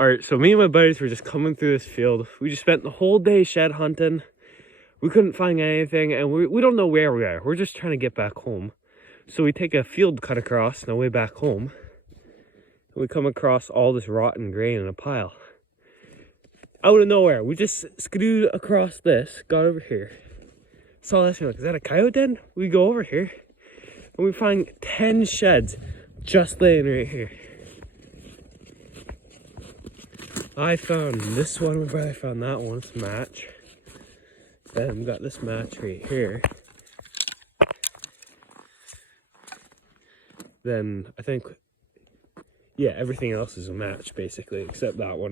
All right, so me and my buddies were just coming through this field. We just spent the whole day shed hunting. We couldn't find anything, and we don't know where we are. We're just trying to get back home. So we take a field cut across on the way back home. We come across all this rotten grain in a pile. Out of nowhere, we just skidooed across this, got over here. Saw this, we're like, is that a coyote den? We go over here, and we find 10 sheds just laying right here. I found this one, my brother found that one, it's a match. Then we got this match right here. Then I think, yeah, everything else is a match basically, except that one.